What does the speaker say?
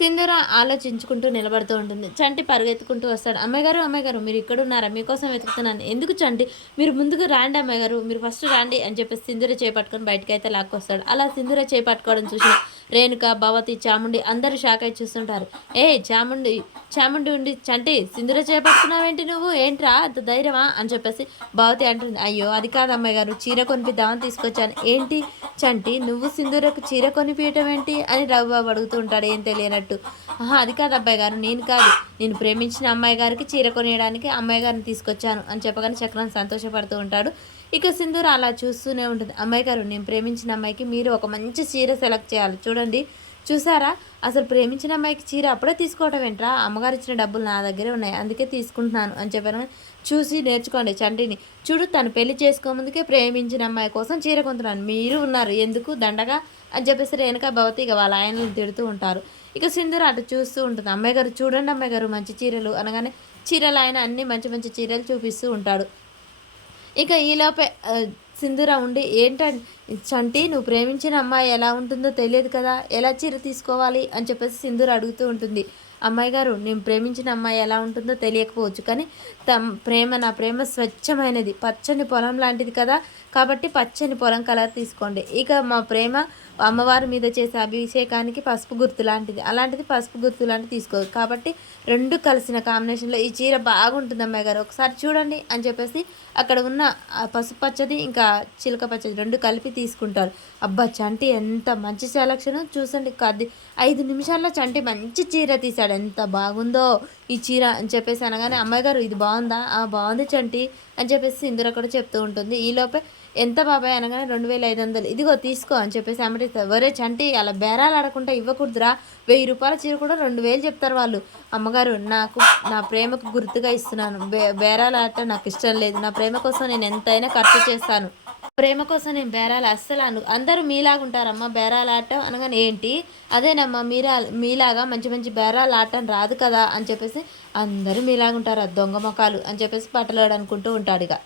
సింధూర ఆలోచించుకుంటూ నిలబడుతూ ఉంటుంది. చంటి పరిగెత్తుకుంటూ వస్తాడు. అమ్మాయి గారు మీరు ఇక్కడున్నారా? మీకోసం వెతుకుతున్నాను. ఎందుకు చంటి? మీరు ముందుకు రాండి అమ్మాయి గారు. మీరు ఫస్ట్ రాండి అని చెప్పేసి సింధూర చేపట్టుకొని బయటకైతే లాక్కొస్తాడు. అలా సింధూర చేపట్టుకోవడం చూసి రేణుక, భవతి, చాముండి అందరూ షాక్ అయి చూస్తుంటారు. ఏ చాముండి చాముండి ఉండి చంటి సింధూర చేపట్టుకున్నావేంటి నువ్వు? ఏంట్రా అంత ధైర్యమా? అని చెప్పేసి భవతి అంటుంది. అయ్యో అది కాదు అమ్మాయి గారు, చీర కొనిపిద్దామని తీసుకొచ్చాను. ఏంటి చంటి నువ్వు సింధూరకు చీర కొనిపించడం ఏంటి అని రవిబాబు అడుగుతూ ఉంటాడు ఏం తెలియనట్టు. అది కాదు అబ్బాయి గారు, నేను కాదు, నేను ప్రేమించిన అమ్మాయి గారికి చీర కొనియడానికి అమ్మాయి గారిని తీసుకొచ్చాను అని చెప్పగానే చక్రం సంతోషపడుతూ ఉంటాడు. ఇక సింధూర అలా చూస్తూనే ఉంటుంది. అమ్మాయి గారు నేను ప్రేమించిన అమ్మాయికి మీరు ఒక మంచి చీర సెలెక్ట్ చేయాలి. చూడండి చూసారా అసలు ప్రేమించిన అమ్మాయికి చీర అప్పుడే తీసుకోవడం ఏంట్రా? అమ్మగారు ఇచ్చిన డబ్బులు నా దగ్గరే ఉన్నాయి, అందుకే తీసుకుంటున్నాను అని చెప్పాను. చూసి నేర్చుకోండి చంటిని. చూడు తను పెళ్లి చేసుకోముందుకే ప్రేమించిన అమ్మాయి కోసం చీర కొంటున్నాను, మీరు ఉన్నారు ఎందుకు దండగా అని చెప్పేసి రేణుక భవతి ఇక వాళ్ళ ఆయనలు తిడుతూ ఉంటారు. ఇక సింధూర అటు చూస్తూ ఉంటుంది. అమ్మాయి గారు చూడండి అమ్మాయి గారు మంచి చీరలు అనగానే చీరలు ఆయన అన్ని మంచి మంచి చీరలు చూపిస్తూ ఉంటాడు. ఇక ఈలోపే సింధూర ఉండి ఏంటంటే చంటి నువ్వు ప్రేమించిన అమ్మాయి ఎలా ఉంటుందో తెలియదు కదా, ఎలా చీర తీసుకోవాలి అని చెప్పేసి సింధూర అడుగుతూ ఉంటుంది. అమ్మాయి గారు నేను ప్రేమించిన అమ్మాయి ఎలా ఉంటుందో తెలియకపోవచ్చు, కానీ నా ప్రేమ స్వచ్ఛమైనది, పచ్చని పొలం లాంటిది కదా, కాబట్టి పచ్చని పొలం కలర్ తీసుకోండి. ఇక మా ప్రేమ అమ్మవారి మీద చేసే అభిషేకానికి పసుపు గుర్తు లాంటిది, అలాంటిది పసుపు గుర్తు లాంటిది తీసుకోదు, కాబట్టి రెండు కలిసిన కాంబినేషన్లో ఈ చీర బాగుంటుంది అమ్మాయి గారు ఒకసారి చూడండి అని చెప్పేసి అక్కడ ఉన్న పసుపు పచ్చది ఇంకా చిలక పచ్చది రెండు కలిపి తీసుకుంటారు. అబ్బా చంటి ఎంత మంచి సెలక్షన్ చూసండి, 5 నిమిషాల్లో చంటి మంచి చీర తీశాడు, ఎంత బాగుందో ఈ చీర అని చెప్పేసి అనగానే అమ్మాయి గారు ఇది బాగుందా? బాగుంది చంటి అని చెప్పేసి సింధూర కూడా చెప్తూ ఉంటుంది. ఈలోపే ఎంత బాబాయ్ అనగానే 2500 ఇదిగో తీసుకో అని చెప్పేసి అమ్మటిస్తారు. ఒరే చంటి అలా బేరాలు ఆడకుండా ఇవ్వకూడదురా, 1000 రూపాయల చీర కూడా 2000 చెప్తారు వాళ్ళు. అమ్మగారు నాకు నా ప్రేమకు గుర్తుగా ఇస్తున్నాను, బేరాలు ఆడటం నాకు ఇష్టం లేదు, నా ప్రేమ కోసం నేను ఎంతైనా ఖర్చు చేస్తాను, ప్రేమ కోసం నేను బేరాలు అస్సలు అందరూ మీలాగుంటారమ్మా బేరాలు ఆడటం అనగానే ఏంటి అదేనమ్మా మీలాగా మంచి మంచి బేరాలు ఆడటం రాదు కదా అని చెప్పేసి అందరూ మీలాగుంటారు దొంగ మొఖాలు అని చెప్పేసి పట్టలేడు అనుకుంటూ ఉంటాడు ఇక.